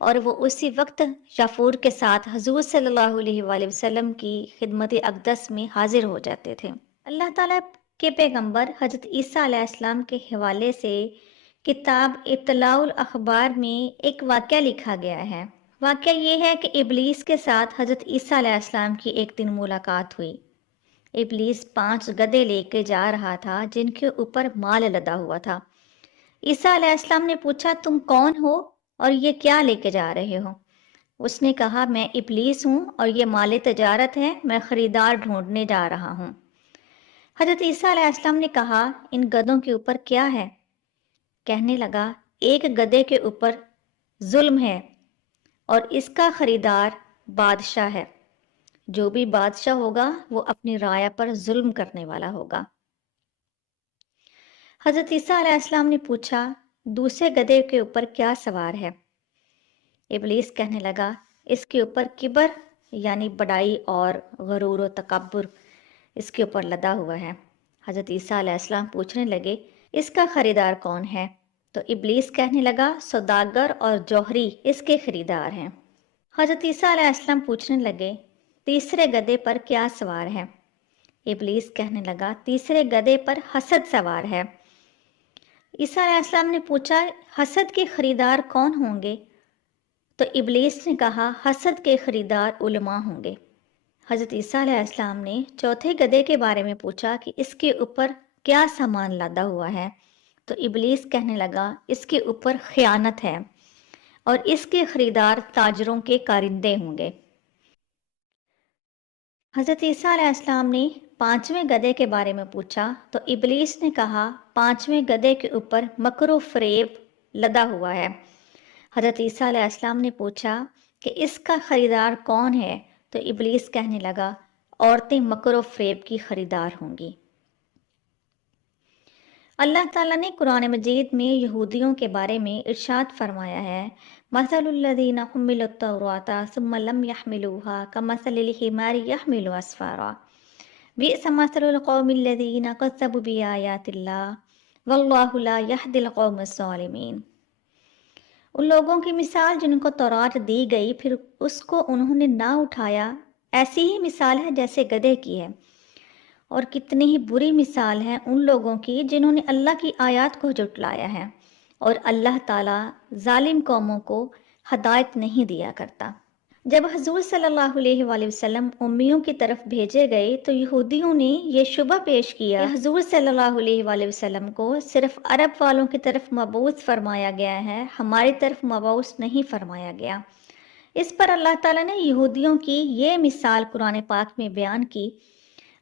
اور وہ اسی وقت شافور کے ساتھ حضور صلی اللہ علیہ وآلہ وسلم کی خدمت اقدس میں حاضر ہو جاتے تھے۔ اللہ تعالیٰ کے پیغمبر حضرت عیسیٰ علیہ السلام کے حوالے سے کتاب اطلاع الاخبار میں ایک واقعہ لکھا گیا ہے۔ واقعہ یہ ہے کہ ابلیس کے ساتھ حضرت عیسیٰ علیہ السلام کی ایک دن ملاقات ہوئی۔ ابلیس 5 گدھے لے کے جا رہا تھا جن کے اوپر مال لدا ہوا تھا۔ عیسیٰ علیہ السلام نے پوچھا، تم کون ہو اور یہ کیا لے کے جا رہے ہو؟ اس نے کہا، میں ابلیس ہوں اور یہ مال تجارت ہے، میں خریدار ڈھونڈنے جا رہا ہوں۔ حضرت عیسیٰ علیہ السلام نے کہا، ان گدھوں کے اوپر کیا ہے؟ کہنے لگا، ایک گدھے کے اوپر ظلم ہے اور اس کا خریدار بادشاہ ہے۔ جو بھی بادشاہ ہوگا وہ اپنی رعایا پر ظلم کرنے والا ہوگا۔ حضرت عیسیٰ علیہ السلام نے پوچھا، دوسرے گدھے کے اوپر کیا سوار ہے؟ ابلیس کہنے لگا، اس کے اوپر کبر یعنی بڑائی اور غرور و تکبر اس کے اوپر لدا ہوا ہے۔ حضرت عیسیٰ علیہ السلام پوچھنے لگے، اس کا خریدار کون ہے؟ تو ابلیس کہنے لگا، سوداگر اور جوہری اس کے خریدار ہیں۔ حضرت عیسیٰ علیہ السلام پوچھنے لگے، تیسرے گدھے پر کیا سوار ہے؟ ابلیس کہنے لگا، تیسرے گدھے پر حسد سوار ہے۔ عیسیٰ علیہ السلام نے پوچھا، حسد کے خریدار کون ہوں گے؟ تو ابلیس نے کہا، حسد کے خریدار علماء ہوں گے۔ حضرت عیسیٰ علیہ السلام نے چوتھے گدھے کے بارے میں پوچھا کہ اس کے اوپر کیا سامان لادا ہوا ہے؟ تو ابلیس کہنے لگا، اس کے اوپر خیانت ہے اور اس کے خریدار تاجروں کے کارندے ہوں گے۔ حضرت عیسیٰ علیہ السلام نے 5ویں گدھے کے بارے میں پوچھا تو ابلیس نے کہا، 5ویں گدھے کے اوپر مکر و فریب لدا ہوا ہے۔ حضرت عیسیٰ علیہ السلام نے پوچھا کہ اس کا خریدار کون ہے؟ تو ابلیس کہنے لگا، عورتیں مکر و فریب کی خریدار ہوں گی۔ اللہ تعالیٰ نے قرآن مجید میں یہودیوں کے بارے میں ارشاد فرمایا ہے، مثل الذین حملوا التوراۃ ثم لم يحملوها كمثل الحمار يحمل اسفارا بئس مثل القوم الذین کذبوا بآیات اللہ واللہ لا یہدی القوم الظالمین۔ ان لوگوں کی مثال جن کو تورات دی گئی پھر اس کو انہوں نے نہ اٹھایا، ایسی ہی مثال ہے جیسے گدھے کی ہے، اور کتنی ہی بری مثال ہے ان لوگوں کی جنہوں نے اللہ کی آیات کو جھٹلایا ہے، اور اللہ تعالیٰ ظالم قوموں کو ہدایت نہیں دیا کرتا۔ جب حضور صلی اللہ علیہ وآلہ وسلم امیوں کی طرف بھیجے گئے تو یہودیوں نے یہ شبہ پیش کیا کہ حضور صلی اللہ علیہ وآلہ وسلم کو صرف عرب والوں کی طرف مبعوث فرمایا گیا ہے، ہماری طرف مبعوث نہیں فرمایا گیا۔ اس پر اللہ تعالیٰ نے یہودیوں کی یہ مثال قرآن پاک میں بیان کی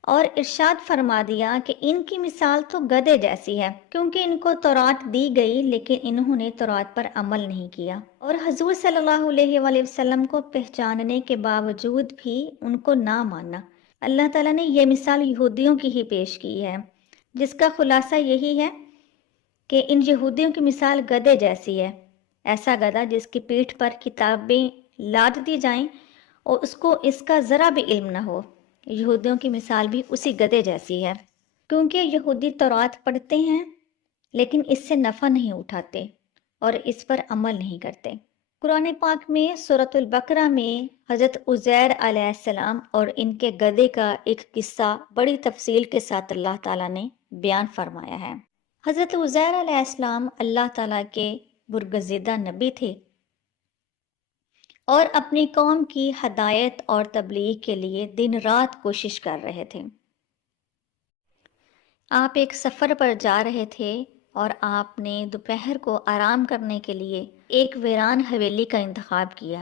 اور ارشاد فرما دیا کہ ان کی مثال تو گدھے جیسی ہے، کیونکہ ان کو تورات دی گئی لیکن انہوں نے تورات پر عمل نہیں کیا، اور حضور صلی اللہ علیہ وآلہ وسلم کو پہچاننے کے باوجود بھی ان کو نہ مانا۔ اللہ تعالیٰ نے یہ مثال یہودیوں کی ہی پیش کی ہے، جس کا خلاصہ یہی ہے کہ ان یہودیوں کی مثال گدھے جیسی ہے، ایسا گدھا جس کی پیٹھ پر کتابیں لاد دی جائیں اور اس کو اس کا ذرا بھی علم نہ ہو۔ یہودیوں کی مثال بھی اسی گدھے جیسی ہے، کیونکہ یہودی تورات پڑھتے ہیں لیکن اس سے نفع نہیں اٹھاتے اور اس پر عمل نہیں کرتے۔ قرآن پاک میں سورۃ البقرہ میں حضرت عزیر علیہ السلام اور ان کے گدھے کا ایک قصہ بڑی تفصیل کے ساتھ اللہ تعالیٰ نے بیان فرمایا ہے۔ حضرت عزیر علیہ السلام اللہ تعالیٰ کے برگزیدہ نبی تھے اور اپنی قوم کی ہدایت اور تبلیغ کے لیے دن رات کوشش کر رہے تھے۔ آپ ایک سفر پر جا رہے تھے اور آپ نے دوپہر کو آرام کرنے کے لیے ایک ویران حویلی کا انتخاب کیا۔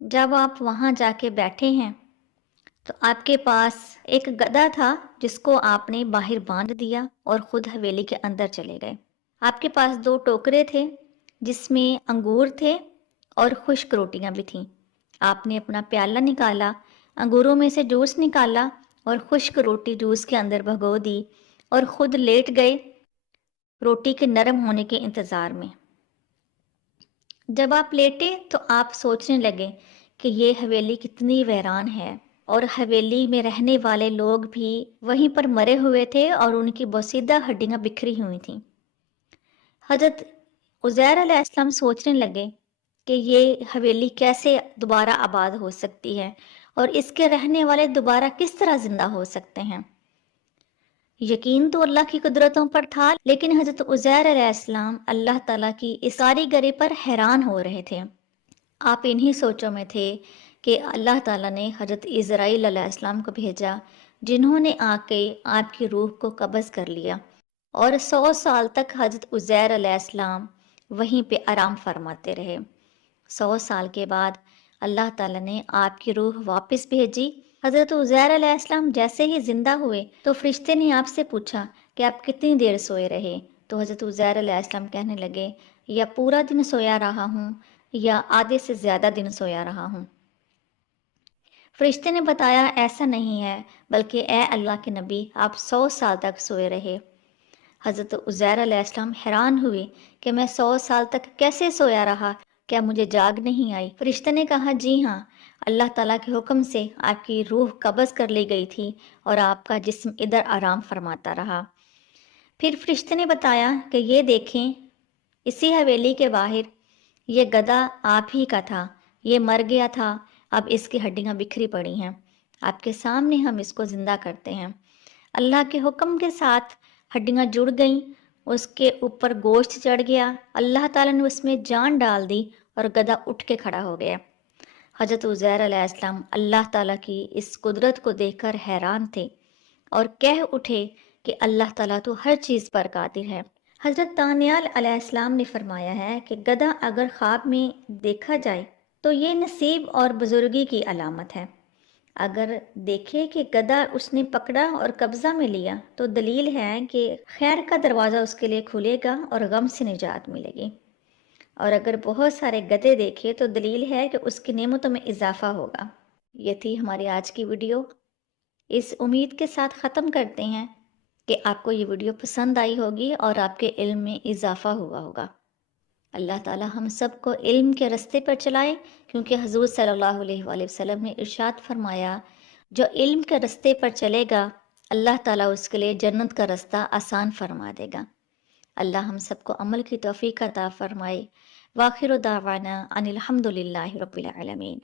جب آپ وہاں جا کے بیٹھے ہیں تو آپ کے پاس ایک گدھا تھا جس کو آپ نے باہر باندھ دیا اور خود حویلی کے اندر چلے گئے۔ آپ کے پاس 2 ٹوکرے تھے جس میں انگور تھے اور خشک روٹیاں بھی تھیں۔ آپ نے اپنا پیالہ نکالا، انگوروں میں سے جوس نکالا اور خشک روٹی جوس کے اندر بھگو دی اور خود لیٹ گئے روٹی کے نرم ہونے کے انتظار میں۔ جب آپ لیٹے تو آپ سوچنے لگے کہ یہ حویلی کتنی ویران ہے اور حویلی میں رہنے والے لوگ بھی وہیں پر مرے ہوئے تھے اور ان کی بوسیدہ ہڈیاں بکھری ہوئی تھیں۔ حضرت عزیر علیہ السلام سوچنے لگے کہ یہ حویلی کیسے دوبارہ آباد ہو سکتی ہے اور اس کے رہنے والے دوبارہ کس طرح زندہ ہو سکتے ہیں۔ یقین تو اللہ کی قدرتوں پر تھا، لیکن حضرت عزیر علیہ السلام اللہ تعالیٰ کی اس کاریگری پر حیران ہو رہے تھے۔ آپ انہی سوچوں میں تھے کہ اللہ تعالیٰ نے حضرت اسرائیل علیہ السلام کو بھیجا، جنہوں نے آ کے آپ کی روح کو قبض کر لیا، اور 100 سال تک حضرت عزیر علیہ السلام وہیں پہ آرام فرماتے رہے۔ 100 سال کے بعد اللہ تعالیٰ نے آپ کی روح واپس بھیجی۔ حضرت عزیر علیہ السلام جیسے ہی زندہ ہوئے تو فرشتے نے آپ سے پوچھا کہ آپ کتنی دیر سوئے رہے؟ تو حضرت عزیر علیہ السلام کہنے لگے، یا پورا دن سویا رہا ہوں یا آدھے سے زیادہ دن سویا رہا ہوں۔ فرشتے نے بتایا ایسا نہیں ہے، بلکہ اے اللہ کے نبی، آپ 100 سال تک سوئے رہے۔ حضرت عزیر علیہ السلام حیران ہوئے کہ میں 100 سال تک کیسے سویا رہا، کیا مجھے جاگ نہیں آئی؟ فرشتے نے کہا جی ہاں، اللہ تعالیٰ کے حکم سے آپ کی روح قبض کر لی گئی تھی اور آپ کا جسم ادھر آرام فرماتا رہا۔ پھر فرشتے نے بتایا کہ یہ دیکھیں، اسی حویلی کے باہر یہ گدھا آپ ہی کا تھا، یہ مر گیا تھا، اب اس کی ہڈیاں بکھری پڑی ہیں، آپ کے سامنے ہم اس کو زندہ کرتے ہیں۔ اللہ کے حکم کے ساتھ ہڈیاں جڑ گئیں، اس کے اوپر گوشت چڑھ گیا، اللہ تعالیٰ نے اس میں جان ڈال دی اور گدھا اٹھ کے کھڑا ہو گیا۔ حضرت عزیر علیہ السلام اللہ تعالیٰ کی اس قدرت کو دیکھ کر حیران تھے اور کہہ اٹھے کہ اللہ تعالیٰ تو ہر چیز پر قادر ہے۔ حضرت دانیال علیہ السلام نے فرمایا ہے کہ گدھا اگر خواب میں دیکھا جائے تو یہ نصیب اور بزرگی کی علامت ہے۔ اگر دیکھے کہ گدھا اس نے پکڑا اور قبضہ میں لیا تو دلیل ہے کہ خیر کا دروازہ اس کے لیے کھلے گا اور غم سے نجات ملے گی، اور اگر بہت سارے گدھے دیکھے تو دلیل ہے کہ اس کی نعمتوں میں اضافہ ہوگا۔ یہ تھی ہماری آج کی ویڈیو، اس امید کے ساتھ ختم کرتے ہیں کہ آپ کو یہ ویڈیو پسند آئی ہوگی اور آپ کے علم میں اضافہ ہوا ہوگا۔ اللہ تعالی ہم سب کو علم کے رستے پر چلائے، کیونکہ حضور صلی اللہ علیہ وآلہ وسلم نے ارشاد فرمایا، جو علم کے رستے پر چلے گا اللہ تعالیٰ اس کے لیے جنت کا رستہ آسان فرما دے گا۔ اللہ ہم سب کو عمل کی توفیق عطا فرمائے۔ وآخر دعوانا ان الحمد للہ رب العالمین۔